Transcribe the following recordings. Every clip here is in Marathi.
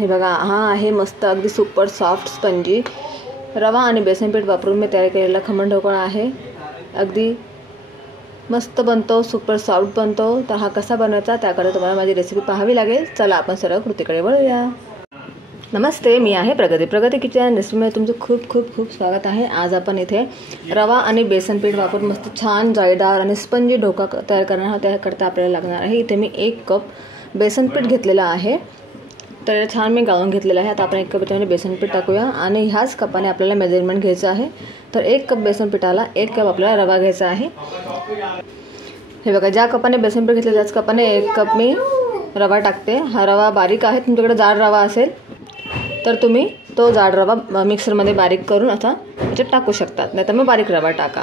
हे बघा, हा आहे मस्त अगदी सुपर सॉफ्ट स्पंजी रवा आणि बेसन पीठ वापरून मी तयार केलेला खमण ढोकळा आहे. अगदी मस्त बनतो, सुपर सॉफ्ट बनतो. तर हा कसा बनवायचा त्याकडे तुम्हाला माझी रेसिपी पाहावी लागेल. चला आपण सरळ कृतीकडे वळूया. नमस्ते, मी आहे प्रगती किचन रेसिपीमध्ये तुमचं खूप खूप खूप स्वागत आहे. आज आपण इथे रवा आणि बेसन पीठ वापरून मस्त छान जाळीदार आणि स्पंजी ढोका तयार करणार आहोत. त्याकरता आपल्याला लागणार आहे इथे मी 1 कप बेसन पीठ घेतलेलं आहे. तर छान मी गाळून घेतलेलं आहे. आता आपण 1 कप याच्यामध्ये बेसन पीठ टाकूया आणि ह्याच कपाने आपल्याला मेजरमेंट घ्यायचं आहे. तर 1 कप बेसन पीठाला 1 कप आपल्याला रवा घ्यायचा आहे. हे बघा, ज्या कपाने बेसन पीठ घेतलं त्याच कपाने 1 कप मी रवा टाकते. हा रवा बारीक आहे, तुमच्याकडे जाड रवा असेल तर तुम्ही तो जाड रवा मिक्सरमध्ये बारीक करून असा त्याच्यात टाकू शकतात, नाही तर मग बारीक रवा टाका.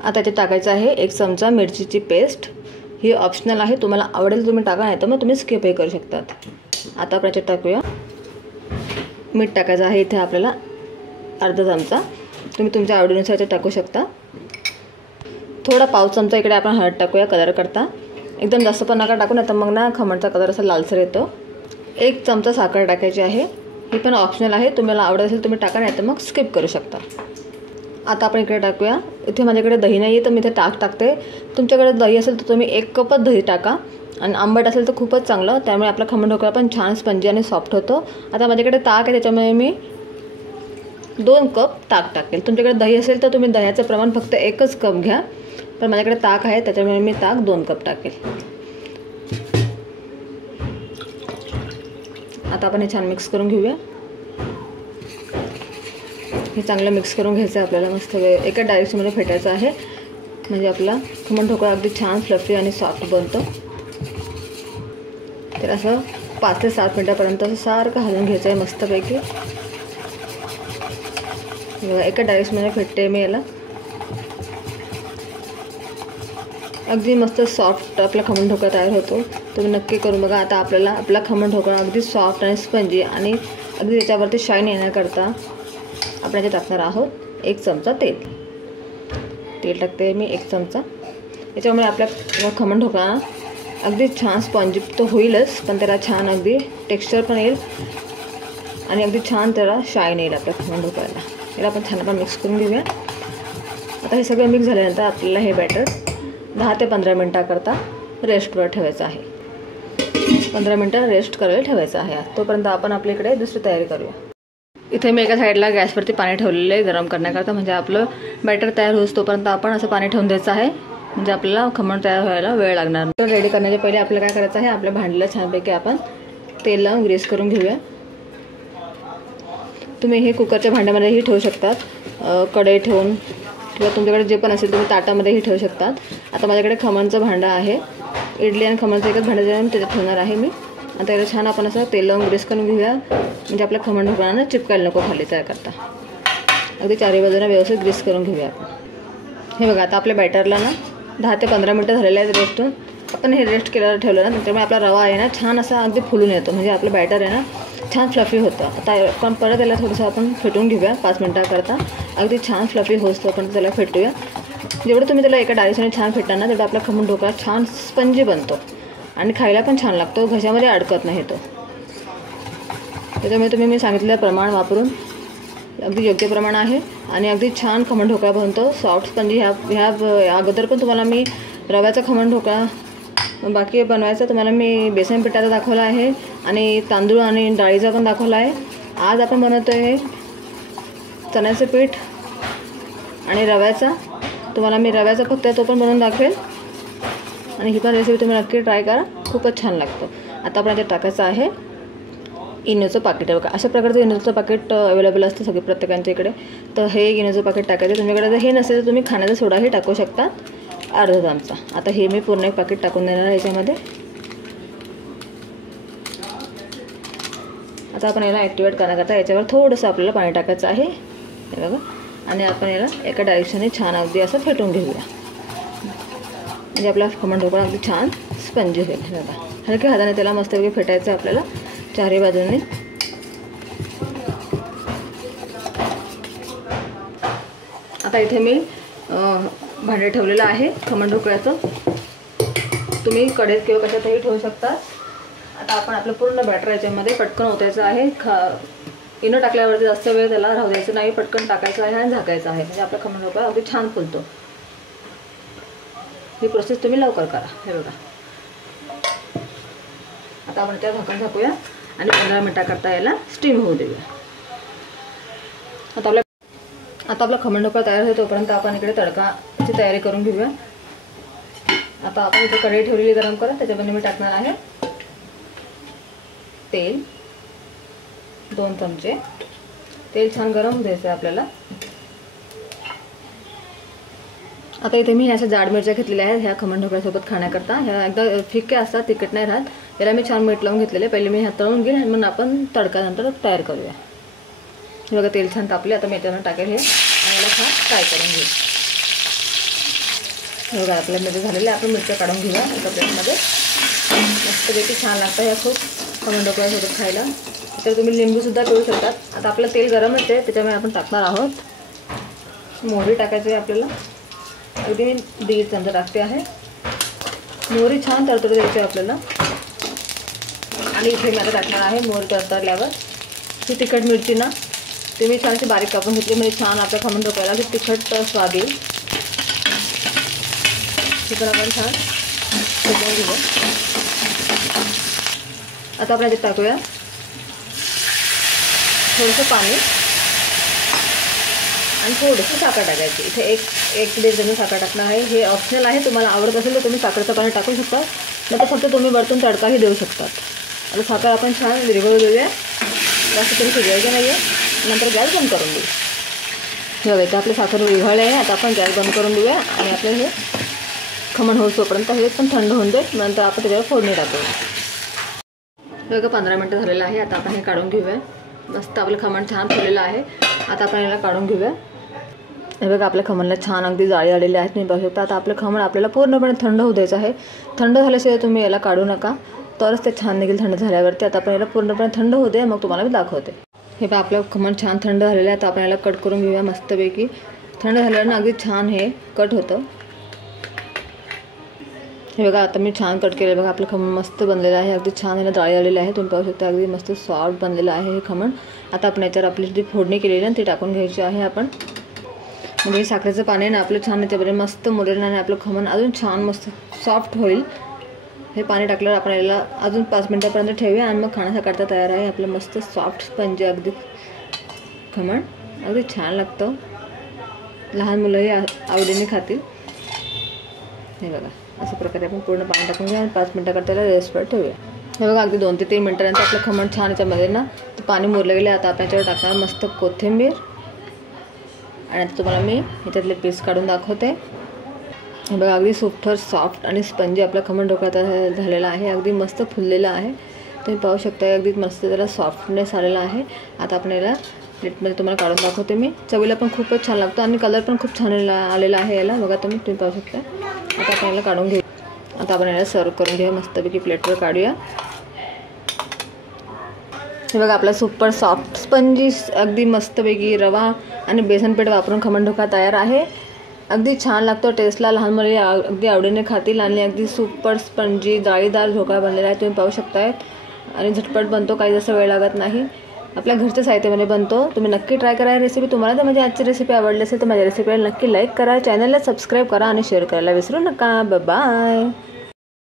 आता त्याच्यात टाकायचं आहे 1 चमचा मिरचीची पेस्ट. ही ऑप्शनल आहे, तुम्हाला आवडेल तुम्ही टाका, नाही तर मग तुम्ही स्किपही करू शकतात. आता आपण याच्यात टाकूया मीठ. टाकायचं आहे इथे आपल्याला अर्धा चमचा. तुम्ही तुमच्या आवडीनुसार याच्यात टाकू शकता. थोडा पाव चमचा इकडे आपण हळद टाकूया कलर करता. एकदम जास्त पण नका टाकू, नाही तर मग ना खमणचा कलर असा लालसर येतो. 1 चमचा साखर टाकायची आहे. ही पण ऑप्शनल आहे, तुम्हाला आवडत असेल तुम्ही टाका, नाही तर मग स्किप करू शकता. आता आपण इकडे टाकूया. इथे माझ्याकडे दही नाही आहे तर मी इथे टाकते. तुमच्याकडे दही असेल तर तुम्ही 1 कपच दही टाका. आणि आंबट असेल तर खूपच चांगलं, त्यामुळे आपला खमण ढोकळा पण छान स्पंजी आणि सॉफ्ट होतो. आता माझ्याकडे ताक आहे, त्याच्यामुळे मी 2 कप ताक टाकेल. तुमच्याकडे दही असेल तर तुम्ही दह्याचं प्रमाण फक्त 1च कप घ्या. पण माझ्याकडे ताक आहे त्याच्यामुळे मी ताक 2 कप टाकेल. आता आपण हे छान मिक्स करून घेऊया. हे चांगलं मिक्स करून घ्यायचं आहे आपल्याला. मस्त एका डायरेक्शनमध्ये फेटायचं आहे, म्हणजे आपला खमण ढोकळा अगदी छान फ्लफी आणि सॉफ्ट बनतो. तर असं 5 ते 7 मिनटापर्यंत असं सारखं हलवून घ्यायचं आहे मस्तपैकी. एका डायरेक्शनमध्ये फेटते मी याला. अगदी मस्त सॉफ्ट आपला खमण ढोकळा तयार होतो. तुम्ही नक्की करून बघा. आता आपल्याला आपला खमण ढोकळा अगदी सॉफ्ट आणि स्पंजी आणि अगदी त्याच्यावरती शाईन येण्याकरता आपण याच्यात टाकणार आहोत 1 चमचा तेल टाकते मी 1 चमचा. याच्यामुळे आपल्या खमण ढोकळा अगदी छान स्पंजी तो होईलच, पण त्याला छान अगदी टेक्स्चर पण येईल आणि अगदी छान त्याला शाईन येईल आपल्या खमण ढोकळ्याला. याला आपण मिक्स करून घेऊया. आता हे सगळं मिक्स झाल्यानंतर आपल्याला हे बॅटर 10 ते 15 मिनटाकरता रेस्टवर ठेवायचं आहे. 15 मिनटं रेस्ट करायला ठेवायचं आहे. तोपर्यंत आपण आपल्याकडे दुसरी तयारी करूया. इथे मी एका साईडला गॅसवरती पाणी ठेवलेलं आहे गरम करण्याकरता, म्हणजे आपलं बॅटर तयार होईल तोपर्यंत आपण असं पाणी ठेवून द्यायचं आहे, म्हणजे आपल्याला खमण तयार व्हायला वेळ लागणार. तर रेडी करण्याच्या पहिले आपल्याला काय करायचं आहे, आपल्या भांडीला छानपैकी आपण तेल लावून ग्रीस करून घेऊया. तुम्ही हे कुकरच्या भांड्यामध्येही ठेवू शकतात, कढई ठेवून, किंवा तुमच्याकडे जे पण असेल तुम्ही ताटामध्येही ठेवू शकतात. आता माझ्याकडे खमणचं भांडं आहे, इडली आणि खमणचं एकच भांडं जाऊन त्याच्यात ठेवणार आहे मी. आता याला छान आपण असं तेल लावून ग्रीस करून घेऊया, म्हणजे आपल्या खमण ढोकळ्यानं चिपकायला नको खाली त्याकरता. अगदी चारही बाजूला व्यवस्थित ग्रीस करून घेऊया आपण. हे बघा, आता आपल्या बॅटरला ना 10 ते 15 मिनटं झालेले आहेत रेस्टून. आपण हे रेस्ट केल्यावर ठेवलं ना, त्याच्यामुळे आपला रवा आहे ना छान असा अगदी फुलून येतो, म्हणजे आपलं बॅटर आहे ना छान फ्लफी होतं. आता आपण परत याला थोडंसं आपण फेटून घेऊया 5 मिनटाकरता. अगदी छान फ्लफी होतो आपण त्याला फेटूया. जेवढं तुम्ही त्याला एका डाळीने छान फेटणार ना, तेवढा आपला खमण ढोकळा छान स्पंजी बनतो आणि खायला पण छान लागतो, घशामध्ये अडकत नाही तो. त्याच्यामुळे तुम्ही मी सांगितलेलं प्रमाण वापरून अगदी योग्य प्रमाण आहे आणि अगदी छान खमण ढोकळा बनतो, सॉफ्ट स्पंजी. ह्या अगोदर पण तुम्हाला मी रव्याचा खमण ढोकळा बाकी बनवायचा तुम्हाला मी बेसन पिठाचा दाखवला आहे आणि तांदूळ आणि डाळीचा पण दाखवला आहे. आज आपण बनवतो आहे चण्याचं पीठ आणि रव्याचा. तुम्हाला मी रव्याचा फक्त तो पण बनवून दाखवेल आणि ही पण रेसिपी तुम्ही नक्की ट्राय करा, खूपच छान लागतं. आता आपण याच्यात टाकायचं आहे इनोचं पाकिट. बघा, अशा प्रकारचं इनोचं पाकिट अवेलेबल असतं सगळे प्रत्येकांच्या इकडे. तर हे इनोचं पाकिट टाकायचं. तुमच्याकडे जर हे नसेल तर तुम्ही खाण्याचा सोडाही टाकू शकता अर्धा चमचा. आता हे मी पूर्ण एक पाकिट टाकून देणार आहे याच्यामध्ये. आता आपण याला ॲक्टिवेट करण्याकरता याच्यावर थोडंसं आपल्याला पाणी टाकायचं आहे, हे बघा. आणि आपण याला एका डायरेक्शनने छान अगदी असं फेटून घेऊया, म्हणजे आपला खमण ढोकळा अगदी छान स्पंजी होईल. हे बघा, हलक्या हाताने त्याला मस्तपैकी फेटायचं आपल्याला चारही बाजूने. आता इथे मी भांडे ठेवलेलं आहे खमण ढोकळ्याचं. तुम्ही कढईत किंवा कशातही ठेवू शकता. आता आपण आपलं पूर्ण बॅटर याच्यामध्ये पटकन ओतायचं आहे. इनो टाकल्यावरती जास्त वेळ त्याला राहू द्यायचं नाही, पटकन टाकायचं आहे आणि झाकायचं आहे, म्हणजे आपला खमण ढोकळा अगदी छान फुलतो. ही प्रोसेस तुम्ही लवकर करा. हे बघा, आता आपण त्या झाकण झाकूया आणि 15 मिनिटाकरता याला स्टीम होऊ देऊया. आता आपला खमण ढोकळा तयार होतो तोपर्यंत आपण इकडे तडकाची तयारी करून घेऊया. आता आपण इथे कढई ठेवलेली गरम करा, त्याच्यामध्ये मी टाकणार आहे तेल. 2 चमचे तेल छान गरम होऊ द्यायचं आहे आपल्याला. आता इथे मी अशा जाड मिरच्या घेतलेल्या आहेत ह्या खमण ढोकळ्यासोबत खाण्याकरता. ह्या एकदा फिक्के असतात, तिखट नाही राहत. याला मी छान मीठ लावून घेतलेले. पहिले मी ह्या तळून घेईन आणि मग आपण तडका नंतर तयार करूया. हे बघा तेल छान तापले. आता मी याच्यानं टाकेल हे आणि याला छान फ्राय करून घेऊ. हे बघा आपल्यामध्ये झालेलं आहे. आपण मिरच्या काढून घेऊया एका प्लेटमध्ये. मस्तपैकी छान लागतं ह्या खूप खमण ढोकळ्यासोबत खायला. तर तुम्ही लिंबूसुद्धा पिळू शकतात. आता आपलं तेल गरम येते, त्याच्यामुळे आपण टाकणार आहोत मोहरी. टाकायची आहे आपल्याला, अगदी मी 1.5 चमचा टाकते आहे. मोहरी छान तडतडू द्यायची आपल्याला. आणि इथे मी आता टाकणार आहे मोहरी तडतडल्यावर ही तिखट मिरची ना ते मी छानशी बारीक कापून घेतली, म्हणजे छान आपल्या खमण ढोकळ्याला खूप तिखट स्वाद येईल. तिखट आपण छान शिजवून घेऊ. आता आपण याच्यात टाकूया थोडंसं पाणी आणि थोडंसं साखर टाकायची. इथे 1-1.5 चमचे साखर टाकणार आहे. हे ऑप्शनल आहे, तुम्हाला आवडत असेल तर तुम्ही साखरेचं पाणी टाकू शकता, नाही तर फक्त तुम्ही वरतून तडकाही देऊ शकतात. आता साखर आपण छान विरघळू देऊया. जास्त तरी शिजवायचं नाही आहे. नंतर गॅस बंद करून देऊ. हे बघायचं आपली साखर विरघळली आहे. आता आपण गॅस बंद करून देऊया आणि आपलं हे खमण होईपर्यंत हे पण थंड होऊन दे. नंतर आपण त्याच्यावर फोडणी टाकूया. बघा 15 मिनटं झालेलं आहे. आता आपण हे काढून घेऊया. मस्त आपलं खमण छान फुललेलं आहे. आता आपण याला काढून घेऊया. हे बघा आपल्या खमणला छान अगदी जाळी आलेली आहे, तुम्ही बघू शकता. आता आपलं खमण आपल्याला पूर्णपणे थंड होऊ द्यायचं आहे. थंड झाल्याशिवाय तुम्ही याला काढू नका, तरच ते छान निघेल थंड झाल्यावरती. आता आपण याला पूर्णपणे थंड होऊ दे, मग तुम्हाला मी दाखवते. हे बघा आपलं खमण छान थंड झालेलं आहे. आता आपण याला कट करून घेऊया मस्तपैकी. थंड झाल्यावर अगदी छान हे कट होतं. हे बघा आता मी छान कट केलं. बघा आपलं खमण मस्त बनलेलं आहे. अगदी छान याला जाळी आलेली आहे, तुम्ही पाहू शकता. अगदी मस्त सॉफ्ट बनलेलं आहे हे खमण. आता आपण याच्यावर आपली जी फोडणी केलेली आहे ती टाकून घ्यायची आहे आपण. म्हणजे साखरेचं पाणी ना आपलं छान याच्यामध्ये मस्त मुरेल आणि आपलं खमण अजून छान मस्त सॉफ्ट होईल. हे पाणी टाकल्यावर आपण याला अजून 5 मिनिटापर्यंत ठेवूया आणि मग खाण्यासाठी तयार आहे आपलं मस्त सॉफ्ट स्पंजी अगदी खमण. अगदी छान लागतं, लहान मुलंही आवडीने खातील. हे बघा अशा प्रकारे आपण पूर्ण पाणी टाकून घ्या आणि 5 मिनिटाकरता त्याला रेस्टवर ठेवूया. हे बघा अगदी 2 ते 3 मिनिटानंतर आपलं खमण छान याच्यामध्ये ना ते पाणी मुरलं गेलं. आता आपण याच्यावर टाकणार मस्त कोथिंबीर आणि आता तुम्हाला मी ह्याच्यातले पीस काढून दाखवते. हे बघा अगदी सुपर सॉफ्ट आणि स्पंजी आपला खमण ढोकळा झालेला आहे. अगदी मस्त फुललेला आहे, तुम्ही पाहू शकता. अगदी मस्त त्याला सॉफ्टनेस आलेला आहे. आता आपण याला प्लेटमध्ये तुम्हाला काढून दाखवते मी. चवीला पण खूपच छान लागतो आणि कलर पण खूप छान आलेला आहे याला. बघा तुम्ही पाहू शकता. आता आपण याला काढून घेऊ. आता आपण याला सर्व करून घेऊया मस्तपैकी प्लेटवर काढूया. हे बघा आपला सुपर सॉफ्ट स्पंजी अगदी मस्तपैकी रवा आणि बेसन पीठ वापरून खमण ढोकळा तयार आहे. अगदी छान लागतो टेस्टला, लहान मुले अगदी आवडीने खातील आणि अगदी सुपर स्पंजी जाळीदार ढोकळा बनलेला आहे, तुम्ही पाहू शकताय. आणि झटपट बनतो, काही जास्त वेळ लागत नाही. आपल्या घरच्या साहित्यामध्ये बनतो. तुम्ही नक्की ट्राय करा रेसिपी. तुम्हाला जर माझी आजची रेसिपी आवडली असेल तर माझ्या रेसिपीला नक्की लाईक करा, चॅनलला सबस्क्राईब करा आणि शेअर करायला विसरू नका. बाय.